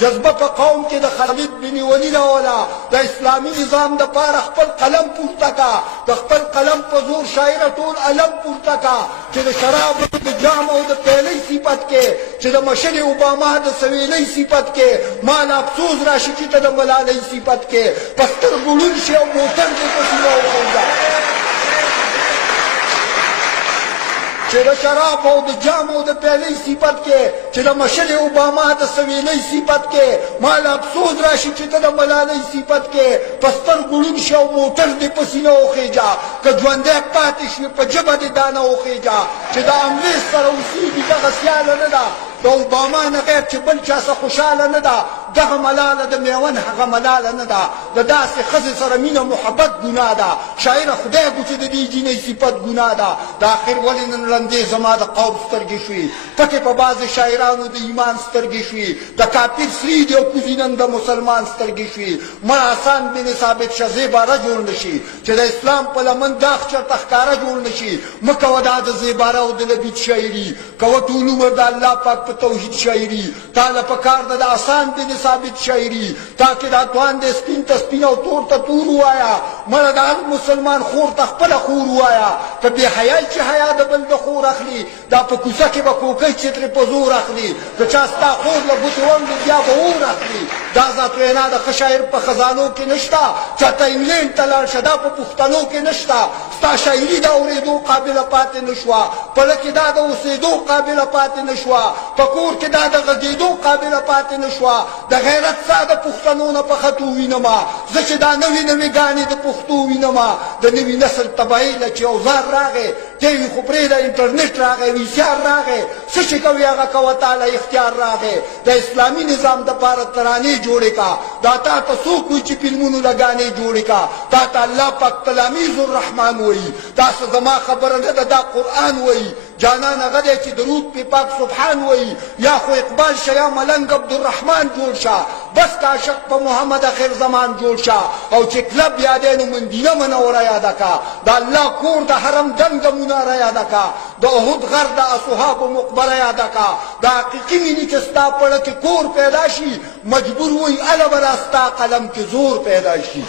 جذبه په قوم کې د خالد بن ولید ولا د اسلامي نظام د پاره خپل قلم پورته کا د خپل قلم په زور شاعر ټول علم پورته کا چې د شراب د جام او د پیلې صفت کې چې د مشر اوباما د سویلې صفت کې مال افسوس راشي چې د ملالۍ صفت کې پستر ګلون شي او موټر دې په سیمه وخوځا چې د شراب او د جام او د پیلې صفت کې چې د مشر اوباما د سویلۍ صفت کې مال افسوس راشي چې د ملالۍ صفت کې پستر ګلون شي او موټر دې په سینه وخېجا که ژوندی پاتې شي په ژبه دې دانه وخېجا چې د انګلیس سره اوسېږي دغه سیاله نه ده د اوباما نه غیر چې بل چا څه خوشحاله نه ده دغه ملاله د میون هغه ملاله نه ده د داسې ښځې سره مینه محبت ګناه ده شاعره خدای ګو چې د دې جینۍ صفت ګناه ده د آخر ولې نن لندې زما د قوم سترګې شوې پکې په بعضې شاعرانو د ایمان سترګې شوې د کافر سري دي او کوزي نن د مسلمان سترګې شوې مړ حسن بن ثابت شزې باره جوړ نه شي چې د اسلام په لمن داغ چېرته ښکاره جوړ نه شي مه کوه دا د زیباره او د لبید شاعري کوه ټول عمر د الله پاک په توحید شاعري تاله په کار ده د حسن بن ثابت شاعري تاکې دا توان د سپین ته سپین او تور ته تور ووایه مړه د هر مسلمان خور ته خپله خور ووایه که بې حیای چې حیا د بل د خور اخلي دا په کوڅه کې به کوکۍ چې ترې په زور اخلي که چا ستا خور له ګوتې وړلي بیا به اور اخلي دا ذات وینا د ښه شاعر په خزانو کې نشته چاته انګلینډ ته لاړ شه دا په پښتنو کې نشته ستا شاعري د اورېدو قابله پاتې نه شوه پله کې دا د اوسېدو قابله پاتې نه شوه په کور کې دا د غږېدو قابله پاتې نه شوه د غیرت سا د پښتنو نه په خطو وینمه زه چې دا نوې نوې ګانې د پښتو وینمه د نوي نسل تباهۍ له چې اوزار راغی ټیوي خو پرېږده انټرنېټ راغی ویسیار راغی څه چې کوي هغه کوه تاله اختیار راغی د اسلامي نظام دپاره ترانې جوړې کا دا تا ته څوک وایي چې فلمونو لګانې جوړې کا تا ته الله پاک تلامیز الرحمن وایي تاسو زما خبره نه ده دا قرآن وایي جانان هغه دی چې درود پې پاک سبحان وایي یا خو اقبال شه یا ملنګ عبدالرحمن جوړ شه بس که عاشق په محمد اخر زمان جوړ شه او چې کلب یادی نو مدینه منوره یاده کا د الله کور د حرم دنګه مناره یاده کا د احد غر د اصحابو مقبره یاده کا د حقیقي مینې چې ستا پړه کې کور پیدا شي مجبور وایي اله به را ستا قلم کې زور پیدا شي